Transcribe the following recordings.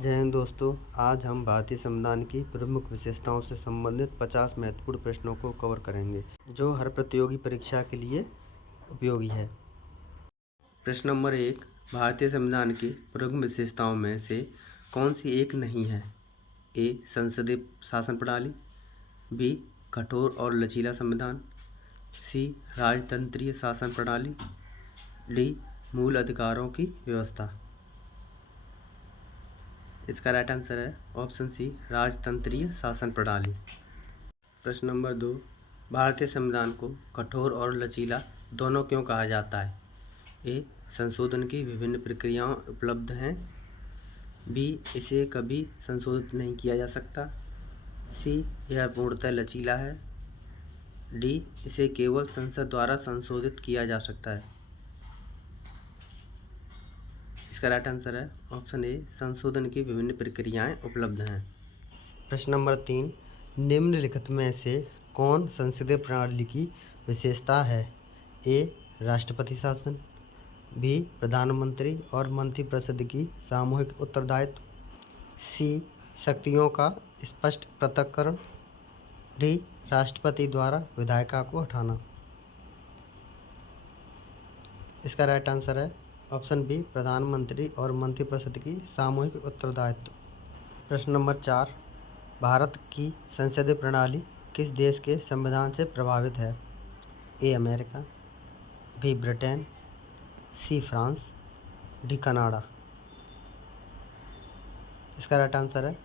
जय हिंद दोस्तों। आज हम भारतीय संविधान की प्रमुख विशेषताओं से संबंधित 50 महत्वपूर्ण प्रश्नों को कवर करेंगे जो हर प्रतियोगी परीक्षा के लिए उपयोगी है। प्रश्न नंबर 1, भारतीय संविधान की प्रमुख विशेषताओं में से कौन सी एक नहीं है? ए. संसदीय शासन प्रणाली, बी. कठोर और लचीला संविधान, सी. राजतंत्रीय शासन प्रणाली, डी. मूल अधिकारों की व्यवस्था। इसका राइट आंसर है ऑप्शन सी, राजतंत्रीय शासन प्रणाली। प्रश्न नंबर 2, भारतीय संविधान को कठोर और लचीला दोनों क्यों कहा जाता है? ए. संशोधन की विभिन्न प्रक्रियाएं उपलब्ध हैं, बी. इसे कभी संशोधित नहीं किया जा सकता, सी. यह पूर्णतः लचीला है, डी. इसे केवल संसद द्वारा संशोधित किया जा सकता है। इसका राइट आंसर है ऑप्शन ए, संशोधन की विभिन्न प्रक्रियाएं उपलब्ध हैं। प्रश्न नंबर 3, निम्नलिखित में से कौन संसदीय प्रणाली की विशेषता है? ए. राष्ट्रपति शासन, बी. प्रधानमंत्री और मंत्रिपरिषद की सामूहिक उत्तरदायित्व, सी. शक्तियों का स्पष्ट पृथक्करण, डी. राष्ट्रपति द्वारा विधायिका को हटाना। इसका राइट आंसर है ऑप्शन बी, प्रधानमंत्री और मंत्रिपरिषद की सामूहिक उत्तरदायित्व। प्रश्न नंबर 4, भारत की संसदीय प्रणाली किस देश के संविधान से प्रभावित है? A. America, B. Britain, C. France, D. Canada. इसका राइट आंसर है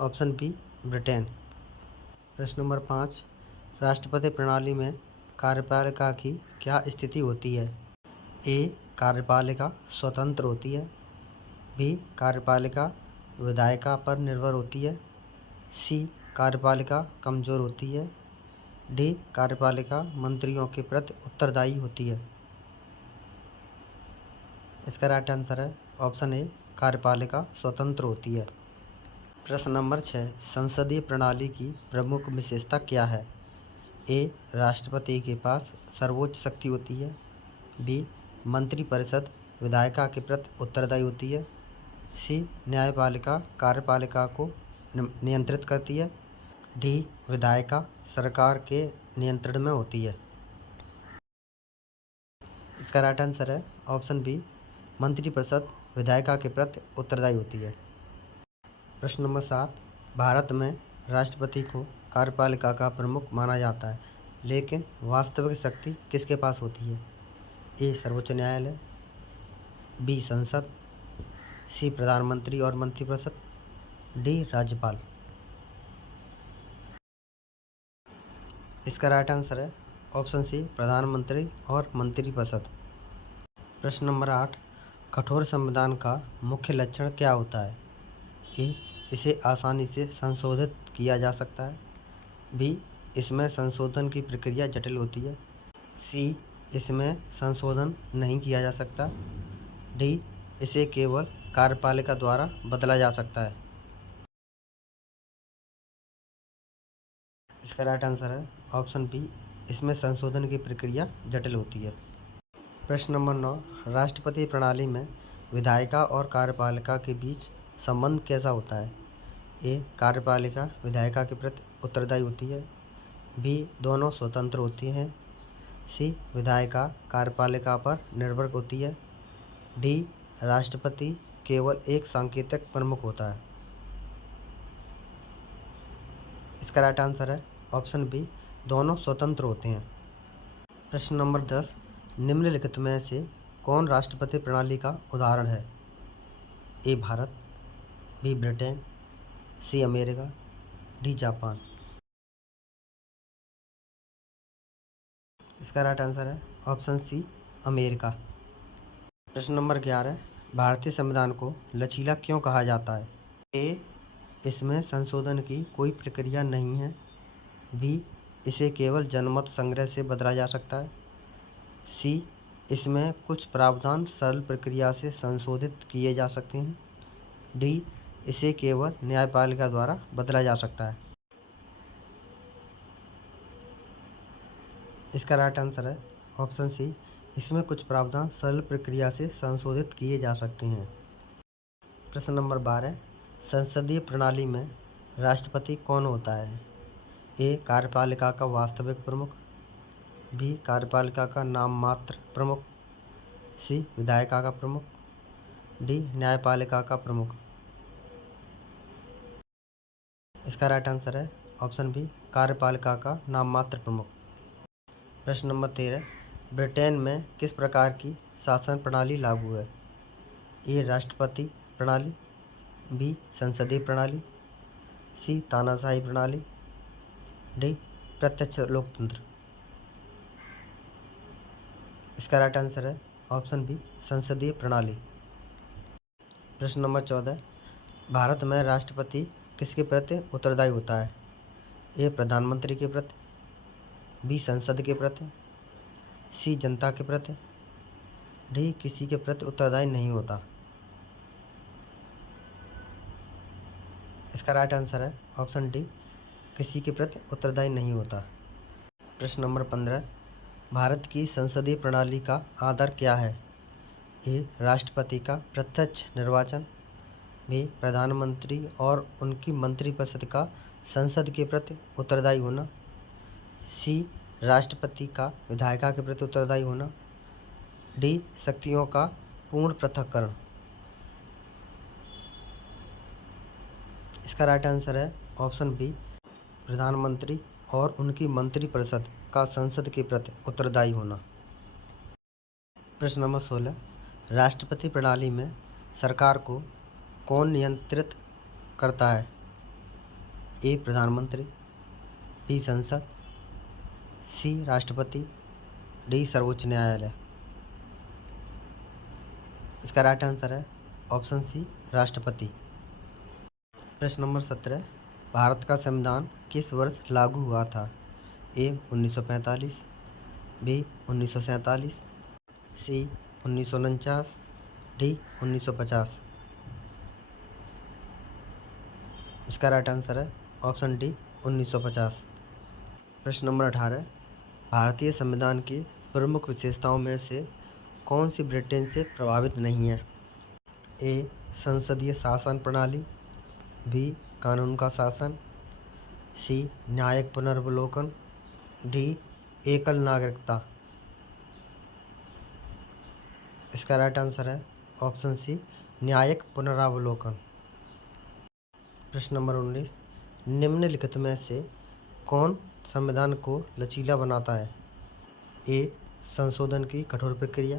ऑप्शन बी, ब्रिटेन। प्रश्न नंबर 5, राष्ट्रपति प्रणाली में कार्यपालिका की क्या स्थिति होती है? ए. कार्यपालिका स्वतंत्र होती है, बी. कार्यपालिका विधायिका पर निर्भर होती है, सी. कार्यपालिका कमज़ोर होती है, डी. कार्यपालिका मंत्रियों के प्रति उत्तरदायी होती है। इसका राइट आंसर है ऑप्शन ए, कार्यपालिका स्वतंत्र होती है। प्रश्न नंबर 6, संसदीय प्रणाली की प्रमुख विशेषता क्या है? ए. राष्ट्रपति के पास सर्वोच्च शक्ति होती है, बी. मंत्रिपरिषद विधायिका के प्रति उत्तरदायी होती है, सी. न्यायपालिका कार्यपालिका को नियंत्रित करती है, डी. विधायिका सरकार के नियंत्रण में होती है। इसका राइट आंसर है ऑप्शन बी, मंत्रिपरिषद विधायिका के प्रति उत्तरदायी होती है। प्रश्न नंबर 7, भारत में राष्ट्रपति को कार्यपालिका का प्रमुख माना जाता है, लेकिन वास्तविक शक्ति किसके पास होती है? ए. सर्वोच्च न्यायालय, बी. संसद, सी. प्रधानमंत्री और मंत्रिपरिषद, डी. राज्यपाल। इसका राइट आंसर है ऑप्शन सी, प्रधानमंत्री और मंत्रिपरिषद। प्रश्न नंबर 8, कठोर संविधान का मुख्य लक्षण क्या होता है? ए. इसे आसानी से संशोधित किया जा सकता है, बी. इसमें संशोधन की प्रक्रिया जटिल होती है, सी. इसमें संशोधन नहीं किया जा सकता, डी. इसे केवल कार्यपालिका द्वारा बदला जा सकता है। इसका राइट आंसर है ऑप्शन बी, इसमें संशोधन की प्रक्रिया जटिल होती है। प्रश्न नंबर 9, राष्ट्रपति प्रणाली में विधायिका और कार्यपालिका के बीच संबंध कैसा होता है? ए. कार्यपालिका विधायिका के प्रति उत्तरदायी होती है, बी. दोनों स्वतंत्र होती हैं, सी. विधायिका कार्यपालिका पर निर्भर होती है, डी. राष्ट्रपति केवल एक सांकेतिक प्रमुख होता है। इसका राइट आंसर है ऑप्शन बी, दोनों स्वतंत्र होते हैं। प्रश्न नंबर 10, निम्नलिखित में से कौन राष्ट्रपति प्रणाली का उदाहरण है? A. Bharat, B. Britain, C. America, D. Japan. इसका राइट आंसर है ऑप्शन सी, अमेरिका। प्रश्न नंबर 11, भारतीय संविधान को लचीला क्यों कहा जाता है? ए. इसमें संशोधन की कोई प्रक्रिया नहीं है, बी. इसे केवल जनमत संग्रह से बदला जा सकता है, सी. इसमें कुछ प्रावधान सरल प्रक्रिया से संशोधित किए जा सकते हैं, डी. इसे केवल न्यायपालिका द्वारा बदला जा सकता है। इसका राइट आंसर है ऑप्शन सी, इसमें कुछ प्रावधान सरल प्रक्रिया से संशोधित किए जा सकते हैं। प्रश्न नंबर 12, संसदीय प्रणाली में राष्ट्रपति कौन होता है? ए कार्यपालिका का वास्तविक प्रमुख, बी कार्यपालिका का नाम मात्र प्रमुख, सी विधायिका का प्रमुख, डी न्यायपालिका का प्रमुख। इसका राइट आंसर है ऑप्शन बी कार्यपालिका का नाम मात्र प्रमुख। प्रश्न नंबर 13, ब्रिटेन में किस प्रकार की शासन प्रणाली लागू है? ए राष्ट्रपति प्रणाली, बी संसदीय प्रणाली, सी तानाशाही प्रणाली, डी प्रत्यक्ष लोकतंत्र। इसका राइट आंसर है ऑप्शन बी संसदीय प्रणाली। प्रश्न नंबर 14, भारत में राष्ट्रपति किसके प्रति उत्तरदायी होता है? ए प्रधानमंत्री के प्रति, बी संसद के प्रति, सी जनता के प्रति, डी किसी के प्रति उत्तरदायी नहीं होता। इसका राइट आंसर है ऑप्शन डी किसी के प्रति उत्तरदायी नहीं होता। प्रश्न नंबर 15, भारत की संसदीय प्रणाली का आधार क्या है? ए राष्ट्रपति का प्रत्यक्ष निर्वाचन, बी प्रधानमंत्री और उनकी मंत्रिपरिषद का संसद के प्रति उत्तरदायी होना, सी राष्ट्रपति का विधायिका के प्रति उत्तरदायी होना, डी शक्तियों का पूर्ण पृथक्करण। इसका राइट आंसर है ऑप्शन बी प्रधानमंत्री और उनकी मंत्रिपरिषद का संसद के प्रति उत्तरदायी होना। प्रश्न नंबर 16, राष्ट्रपति प्रणाली में सरकार को कौन नियंत्रित करता है? ए प्रधानमंत्री, बी संसद, सी राष्ट्रपति, डी सर्वोच्च न्यायालय। इसका राइट आंसर है ऑप्शन सी राष्ट्रपति। प्रश्न नंबर 17, भारत का संविधान किस वर्ष लागू हुआ था? ए 1945, बी 1947, सी 1949, डी 1950। इसका राइट आंसर है ऑप्शन डी 1950। प्रश्न नंबर 18, भारतीय संविधान की प्रमुख विशेषताओं में से कौन सी ब्रिटेन से प्रभावित नहीं है? ए संसदीय शासन प्रणाली, बी कानून का शासन, सी न्यायिक पुनर्वलोकन, डी एकल नागरिकता। इसका राइट आंसर है ऑप्शन सी न्यायिक पुनरावलोकन। प्रश्न नंबर 19, निम्नलिखित में से कौन संविधान को लचीला बनाता है? ए संशोधन की कठोर प्रक्रिया,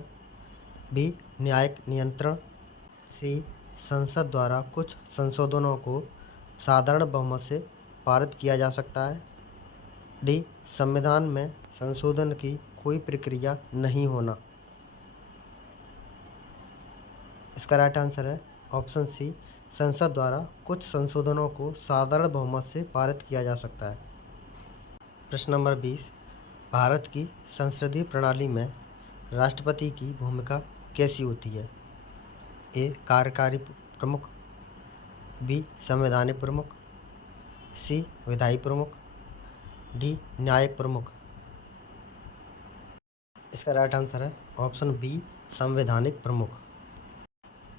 बी न्यायिक नियंत्रण, सी संसद द्वारा कुछ संशोधनों को साधारण बहुमत से पारित किया जा सकता है, डी संविधान में संशोधन की कोई प्रक्रिया नहीं होना। इसका राइट आंसर है ऑप्शन सी संसद द्वारा कुछ संशोधनों को साधारण बहुमत से पारित किया जा सकता है। प्रश्न नंबर 20, भारत की संसदीय प्रणाली में राष्ट्रपति की भूमिका कैसी होती है? ए कार्यकारी प्रमुख, बी संवैधानिक प्रमुख, सी विधायी प्रमुख, डी न्यायिक प्रमुख। इसका राइट आंसर है ऑप्शन बी संवैधानिक प्रमुख।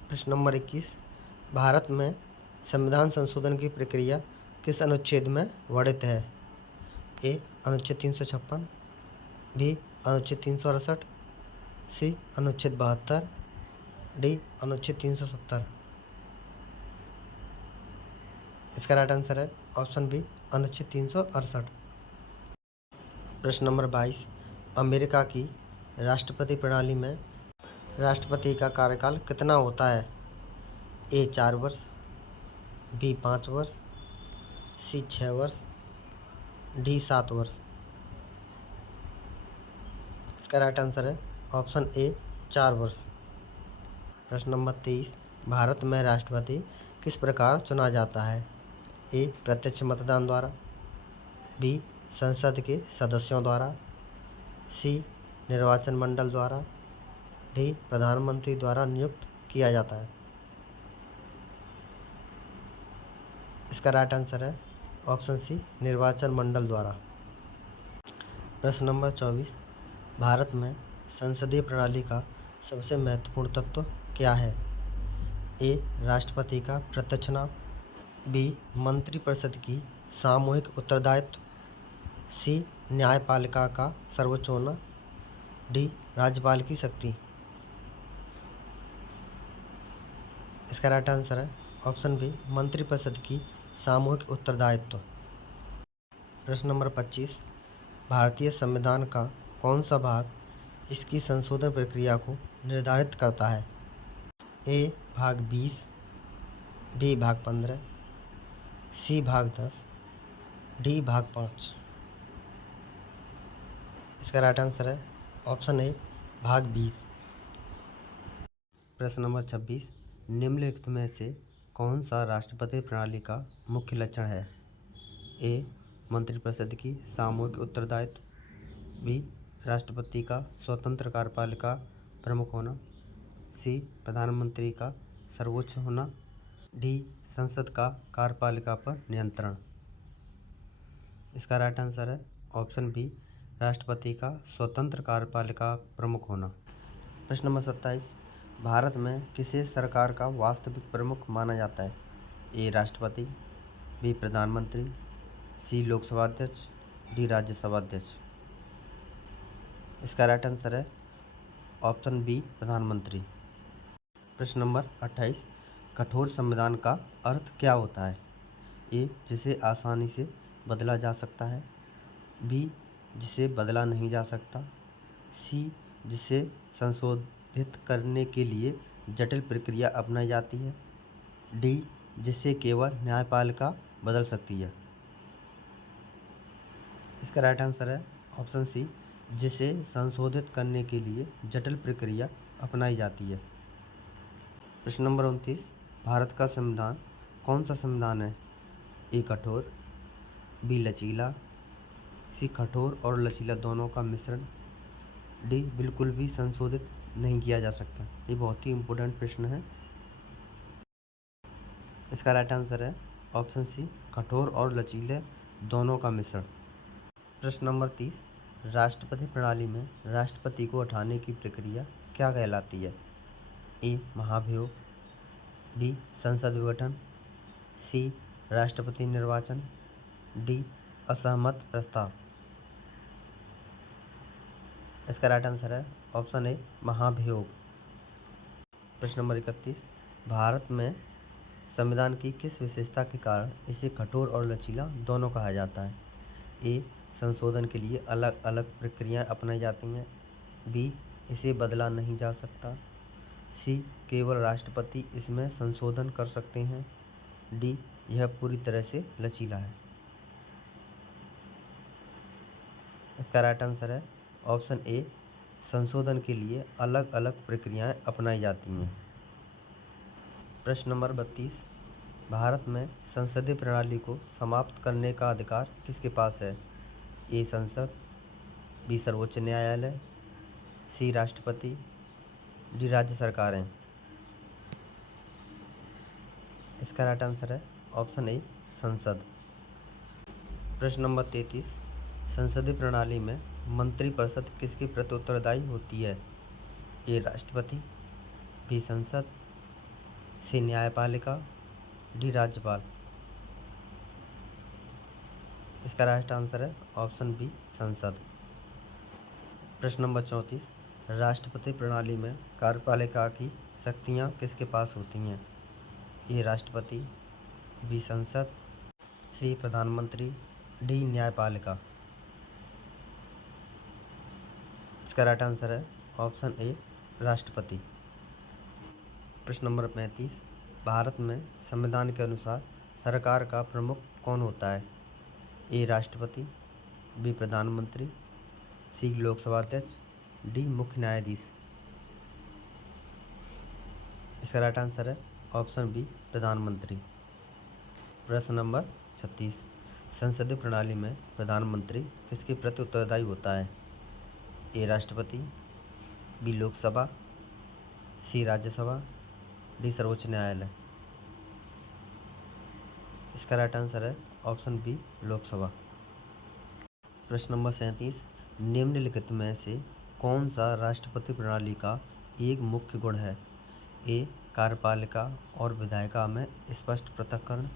प्रश्न नंबर 21, भारत में संविधान संशोधन की प्रक्रिया किस अनुच्छेद में वर्णित है? ए अनुच्छेद 356, बी अनुच्छेद 368, सी अनुच्छेद 72, डी अनुच्छेद 370। इसका राइट आंसर है ऑप्शन बी अनुच्छेद 368। प्रश्न नंबर 22, अमेरिका की राष्ट्रपति प्रणाली में राष्ट्रपति का कार्यकाल कितना होता है? ए 4 वर्ष, बी 5 वर्ष, सी 6 वर्ष, डी 7 वर्ष। इसका राइट आंसर है ऑप्शन ए 4 वर्ष। प्रश्न नंबर 23, भारत में राष्ट्रपति किस प्रकार चुना जाता है? ए प्रत्यक्ष मतदान द्वारा, बी संसद के सदस्यों द्वारा, सी निर्वाचन मंडल द्वारा, डी प्रधानमंत्री द्वारा नियुक्त किया जाता है। इसका राइट आंसर है ऑप्शन सी निर्वाचन मंडल द्वारा। प्रश्न नंबर 24, भारत में संसदीय प्रणाली का सबसे महत्वपूर्ण तत्व क्या है? ए राष्ट्रपति का प्रत्यक्ष चुनाव, बी मंत्रिपरिषद की सामूहिक उत्तरदायित्व, सी न्यायपालिका का सर्वोच्च होना, डी राज्यपाल की शक्ति। इसका राइट आंसर है ऑप्शन बी मंत्रिपरिषद की सामूहिक उत्तरदायित्व। प्रश्न नंबर 25, भारतीय संविधान का कौन सा भाग इसकी संशोधन प्रक्रिया को निर्धारित करता है? ए भाग 20, बी भाग 15, सी भाग 10, डी भाग 5। इसका राइट आंसर है ऑप्शन ए भाग 20। प्रश्न नंबर 26, निम्नलिखित में से कौन सा राष्ट्रपति प्रणाली का मुख्य लक्षण है? ए मंत्रिपरिषद की सामूहिक उत्तरदायित्व, बी राष्ट्रपति का स्वतंत्र कार्यपालिका प्रमुख होना, सी प्रधानमंत्री का सर्वोच्च होना, डी संसद का कार्यपालिका पर नियंत्रण। इसका राइट आंसर है ऑप्शन बी राष्ट्रपति का स्वतंत्र कार्यपालिका प्रमुख होना। प्रश्न नंबर 27, भारत में किसे सरकार का वास्तविक प्रमुख माना जाता है? ए राष्ट्रपति, बी प्रधानमंत्री, सी लोकसभा अध्यक्ष, डी राज्यसभा अध्यक्ष। इसका राइट आंसर है ऑप्शन बी प्रधानमंत्री। प्रश्न नंबर 28, कठोर संविधान का अर्थ क्या होता है? ए जिसे आसानी से बदला जा सकता है, बी जिसे बदला नहीं जा सकता, सी जिसे संशोधित करने के लिए जटिल प्रक्रिया अपनाई जाती है, डी जिसे केवल न्यायपालिका बदल सकती है। इसका राइट आंसर है ऑप्शन सी जिसे संशोधित करने के लिए जटिल प्रक्रिया अपनाई जाती है। प्रश्न नंबर 29, भारत का संविधान कौन सा संविधान है? ए कठोर, बी लचीला, सी कठोर और लचीला दोनों का मिश्रण, डी बिल्कुल भी संशोधित नहीं किया जा सकता। ये बहुत ही इम्पोर्टेंट प्रश्न है। इसका राइट आंसर है ऑप्शन सी कठोर और लचीले दोनों का मिश्रण। प्रश्न नंबर 30, राष्ट्रपति प्रणाली में राष्ट्रपति को हटाने की प्रक्रिया क्या कहलाती है? ए महाभियोग, बी संसद विघटन, सी राष्ट्रपति निर्वाचन, डी असहमत प्रस्ताव। इसका राइट आंसर है ऑप्शन ए महाभियोग। प्रश्न नंबर 31, भारत में संविधान की किस विशेषता के कारण इसे कठोर और लचीला दोनों कहा जाता है? ए संशोधन के लिए अलग अलग प्रक्रियाएं अपनाई जाती हैं, बी इसे बदला नहीं जा सकता, सी केवल राष्ट्रपति इसमें संशोधन कर सकते हैं, डी यह पूरी तरह से लचीला है। इसका राइट आंसर है ऑप्शन ए संशोधन के लिए अलग अलग प्रक्रियाएं अपनाई जाती हैं। प्रश्न नंबर 32, भारत में संसदीय प्रणाली को समाप्त करने का अधिकार किसके पास है? ए संसद, बी सर्वोच्च न्यायालय, सी राष्ट्रपति, डी राज्य सरकारें। इसका राइट आंसर है ऑप्शन ए संसद। प्रश्न नंबर 33, संसदीय प्रणाली में मंत्रिपरिषद किसके प्रति उत्तरदायी होती है? ए राष्ट्रपति, बी संसद, सी न्यायपालिका, डी राज्यपाल। इसका राइट आंसर है ऑप्शन बी संसद। प्रश्न नंबर 34, राष्ट्रपति प्रणाली में कार्यपालिका की शक्तियाँ किसके पास होती हैं? ए राष्ट्रपति, बी संसद, सी प्रधानमंत्री, डी न्यायपालिका। इसका राइट आंसर है ऑप्शन ए राष्ट्रपति। प्रश्न नंबर 35, भारत में संविधान के अनुसार सरकार का प्रमुख कौन होता है? ए राष्ट्रपति, बी प्रधानमंत्री, सी लोकसभा अध्यक्ष, डी मुख्य न्यायाधीश। इसका राइट आंसर है ऑप्शन बी प्रधानमंत्री। प्रश्न नंबर 36, संसदीय प्रणाली में प्रधानमंत्री किसके प्रति उत्तरदायी होता है? ए राष्ट्रपति, बी लोकसभा, सी राज्यसभा, डी सर्वोच्च न्यायालय। इसका राइट आंसर है ऑप्शन बी लोकसभा। प्रश्न नंबर 37, निम्नलिखित में से कौन सा राष्ट्रपति प्रणाली का एक मुख्य गुण है? ए कार्यपालिका और विधायिका में स्पष्ट पृथक्करण,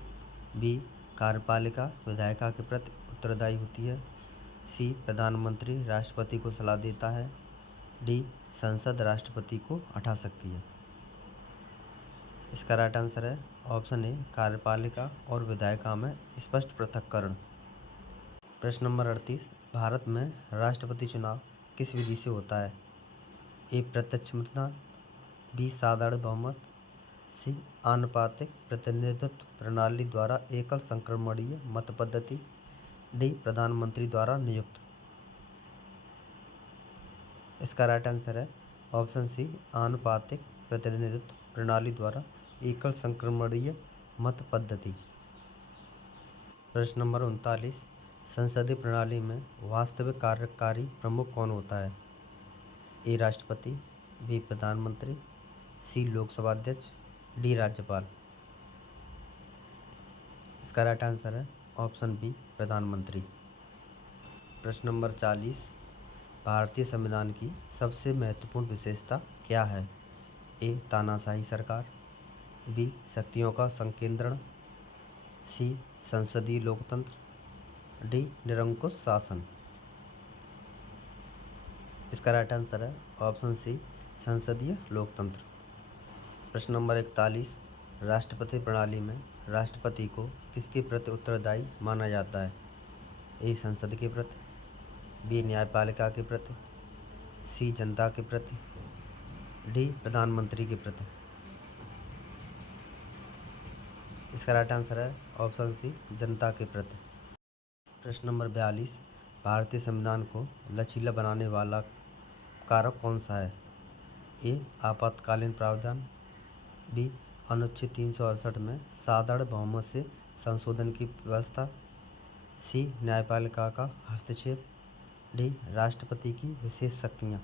बी कार्यपालिका विधायिका के प्रति उत्तरदायी होती है। सी प्रधानमंत्री राष्ट्रपति को सलाह देता है। डी संसद राष्ट्रपति को हटा सकती है। इसका राइट आंसर है ऑप्शन ए कार्यपालिका और विधायिका में स्पष्ट पृथक्करण। प्रश्न नंबर 38, भारत में राष्ट्रपति चुनाव किस विधि से होता है? ए प्रत्यक्ष मतदान, बी साधारण बहुमत, सी आनुपातिक प्रतिनिधित्व प्रणाली द्वारा एकल संक्रमणीय मत पद्धति, डी प्रधानमंत्री द्वारा नियुक्त। इसका राइट आंसर है ऑप्शन सी आनुपातिक प्रतिनिधित्व प्रणाली द्वारा एकल संक्रमणीय मत पद्धति। प्रश्न नंबर 39, संसदीय प्रणाली में वास्तविक कार्यकारी प्रमुख कौन होता है? ए राष्ट्रपति, बी प्रधानमंत्री, सी लोकसभा अध्यक्ष, डी राज्यपाल। इसका राइट आंसर है ऑप्शन बी प्रधानमंत्री। प्रश्न नंबर 40, भारतीय संविधान की सबसे महत्वपूर्ण विशेषता क्या है? ए तानाशाही सरकार, बी शक्तियों का संकेंद्रण, सी संसदीय लोकतंत्र, डी निरंकुश शासन। इसका राइट आंसर है ऑप्शन सी संसदीय लोकतंत्र। प्रश्न नंबर 41, राष्ट्रपति प्रणाली में राष्ट्रपति को किसके प्रति उत्तरदायी माना जाता है? ए संसद के प्रति, बी न्यायपालिका के प्रति, सी जनता के प्रति, डी प्रधानमंत्री के प्रति। इसका राइट आंसर है ऑप्शन सी जनता के प्रति। प्रश्न नंबर 42, भारतीय संविधान को लचीला बनाने वाला कारक कौन सा है? ए आपातकालीन प्रावधान, बी अनुच्छेद 368 में साधारण बहुमत से संशोधन की व्यवस्था, सी न्यायपालिका का हस्तक्षेप, डी राष्ट्रपति की विशेष शक्तियाँ।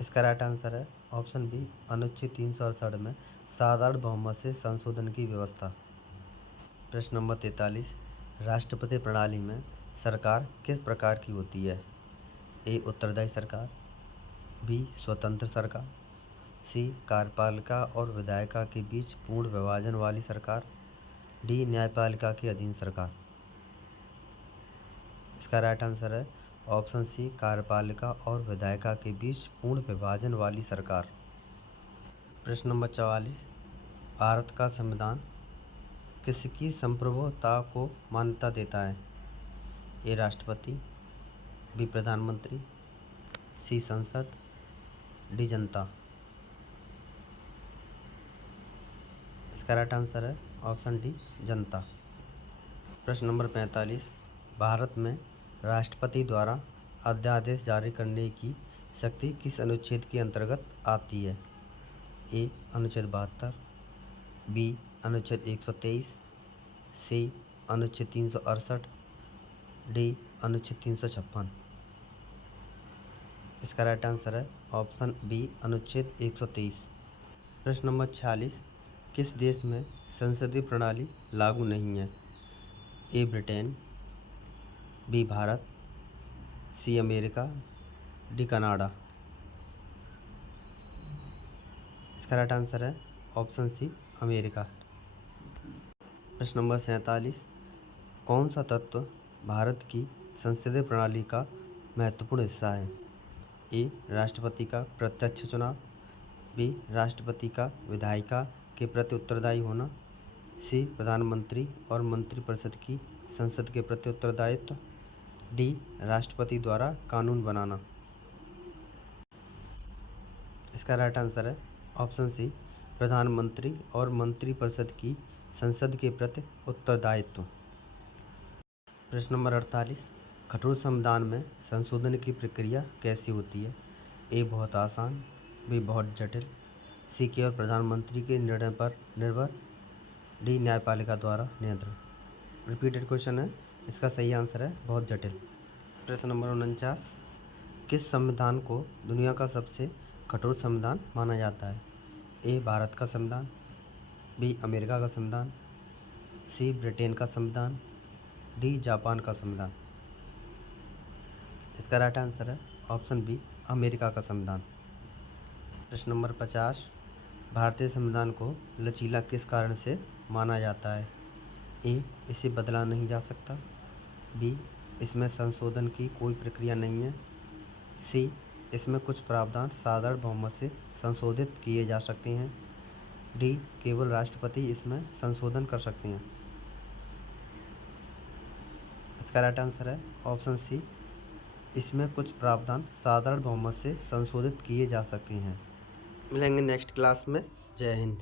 इसका राइट आंसर है ऑप्शन बी अनुच्छेद 368 में साधारण बहुमत से संशोधन की व्यवस्था। प्रश्न नंबर 43, राष्ट्रपति प्रणाली में सरकार किस प्रकार की होती है? ए उत्तरदायी सरकार, बी स्वतंत्र सरकार, सी कार्यपालिका और विधायिका के बीच पूर्ण विभाजन वाली सरकार, डी न्यायपालिका के अधीन सरकार। इसका राइट आंसर है ऑप्शन सी कार्यपालिका और विधायिका के बीच पूर्ण विभाजन वाली सरकार। प्रश्न नंबर 44, भारत का संविधान किसकी संप्रभुता को मान्यता देता है? ए राष्ट्रपति, बी प्रधानमंत्री, सी संसद, डी जनता। इसका राइट आंसर है ऑप्शन डी जनता। प्रश्न नंबर 45, भारत में राष्ट्रपति द्वारा अध्यादेश जारी करने की शक्ति किस अनुच्छेद के अंतर्गत आती है? ए अनुच्छेद 72, बी अनुच्छेद 123, सी अनुच्छेद 368, डी अनुच्छेद 356। इसका राइट आंसर है ऑप्शन बी अनुच्छेद 123। प्रश्न नंबर 46, किस देश में संसदीय प्रणाली लागू नहीं है? A Britain, B Bharat, C America, D Canada. इसका राइट आंसर है ऑप्शन सी अमेरिका। प्रश्न नंबर 47, कौन सा तत्व भारत की संसदीय प्रणाली का महत्वपूर्ण हिस्सा है? ए राष्ट्रपति का प्रत्यक्ष चुनाव, बी राष्ट्रपति का विधायिका के प्रति उत्तरदायी होना, सी प्रधानमंत्री और मंत्रिपरिषद की संसद के प्रति उत्तरदायित्व, डी राष्ट्रपति द्वारा कानून बनाना। इसका राइट आंसर है ऑप्शन सी प्रधानमंत्री और मंत्रिपरिषद की संसद के प्रति उत्तरदायित्व। प्रश्न नंबर 48, कठोर संविधान में संशोधन की प्रक्रिया कैसी होती है? ए बहुत आसान, बी बहुत जटिल, सी केवल प्रधानमंत्री के निर्णय पर निर्भर, डी न्यायपालिका द्वारा नियंत्रण। रिपीटेड क्वेश्चन है, इसका सही आंसर है बहुत जटिल। प्रश्न नंबर 49, किस संविधान को दुनिया का सबसे कठोर संविधान माना जाता है? ए भारत का संविधान, बी अमेरिका का संविधान, सी ब्रिटेन का संविधान, डी जापान का संविधान। इसका राइट आंसर है ऑप्शन बी अमेरिका का संविधान। प्रश्न नंबर 50, भारतीय संविधान को लचीला किस कारण से माना जाता है। ए, इसे बदला नहीं जा सकता। बी, इसमें संशोधन की कोई प्रक्रिया नहीं है। सी, इसमें कुछ प्रावधान साधारण बहुमत से संशोधित किए जा सकते हैं। डी, केवल राष्ट्रपति इसमें संशोधन कर सकते हैं। इसका राइट आंसर है ऑप्शन सी, इसमें कुछ प्रावधान साधारण बहुमत से संशोधित किए जा सकते हैं। मिलेंगे नेक्स्ट क्लास में। जय हिंद।